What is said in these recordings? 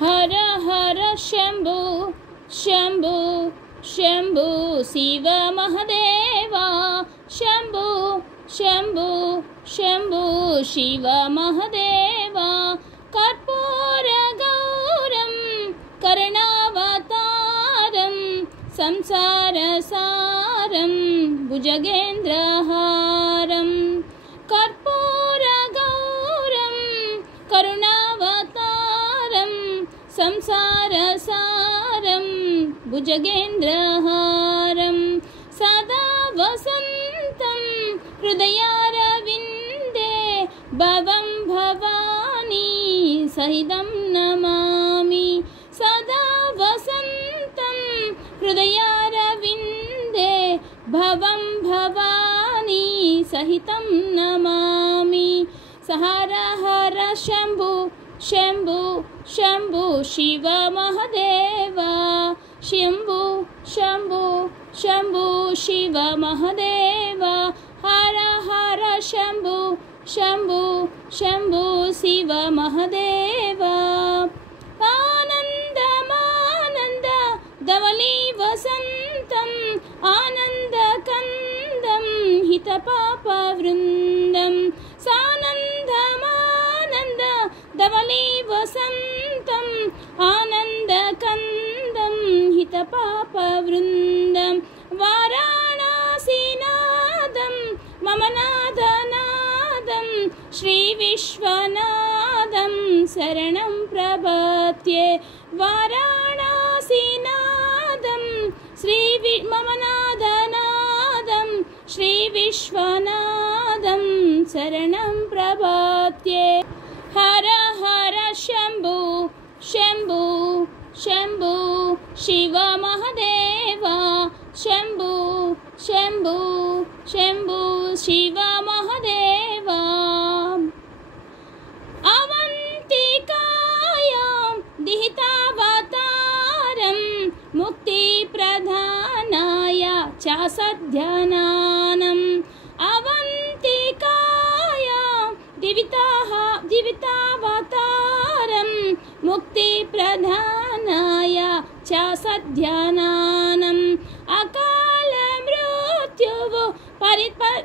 हर हर शंभु शंभु शंभु शिव महदेवा शंभु शंभु शंभु शिव महदेवा कर्पूर गौरम करुणावतारम संसार सारम भुजगेन्द्रहारम कर्पूर गौरम करुणावतारम संसार सारम भुजगेन्द्रहारम सदा वसन्तं हृदयारविन्दे भवं भवानी सहितं नमामि सदा वसन्तं हृदयारविन्दे भवं भवानी सहितं नमामि हर हर शंभु शंभु शंभु शिव महदेवा शंभु शंभु शंभु शिव महदेवा हर हर शंभु शंभु शंभु शिव महदेवा आनंदमानंद धवली वसंतम आनंद कंदम हित पाप वृंदम सानंदमानंद धवली वसंतम आनंद कंदम हित पाप वृंदम वाराणसीनादम मम नादनादम श्री विश्वनादम शरणं प्रपद्ये वाराणसीनादम मम नादनादम श्री विश्वनादम शरणं प्रपद्ये हर हर शंभु शंभु शंभु शिव महदेवा शंभु शंभु शंभु शिव महदेवा अवंतिकायां दिहितावतारं मुक्तिप्रदानाय च सद्यनानम् अवंतिकायां दिवितावतारं मुक्तिप्रदानाय च सद्यनानम् अकाल मृत्युः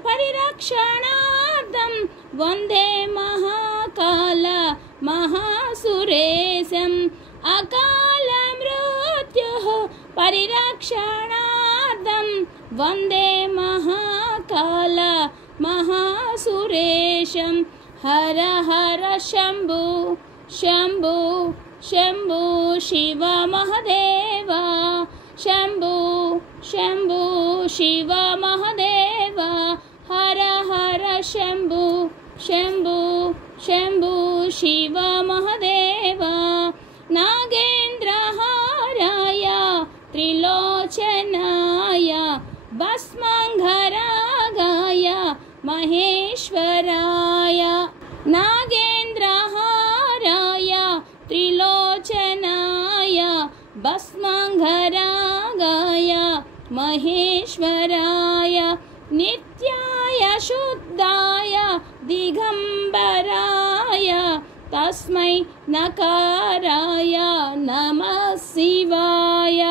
परिरक्षणार्थं वन्दे महाकाल महासुरेशम् अकाल मृत्युः परिरक्षणार्थं वन्दे महाकाल महासुरेशम् हर हर शंभु शंभु शंभु शिव महदेवा शंभु शंभु शिव महदेवा हर हर शंभु शंभु शंभु शिव महदेवा नागेन्द्रहाराय त्रिलोचनाय भस्मांगरागाय महेश्वराय नागेन्द्रहाराय त्रिलोचनाय भस्मांगरागाय महेश्वराय नित्याय शुद्धाय दिगंबराय तस्मै नकाराय नमः शिवाय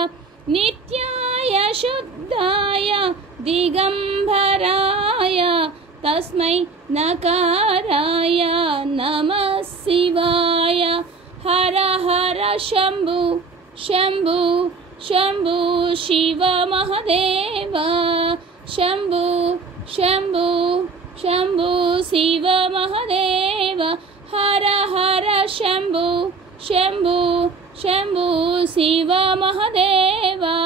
नित्याय शुद्धाय दिगंबराय तस्मै नकाराय नमः शिवाय हर हर शंभु शंभु शंभु शिव महदेवा शंभु शंभु शंभु शिव महदेवा हर हर शंभु शंभु शंभु शिव महदेवा।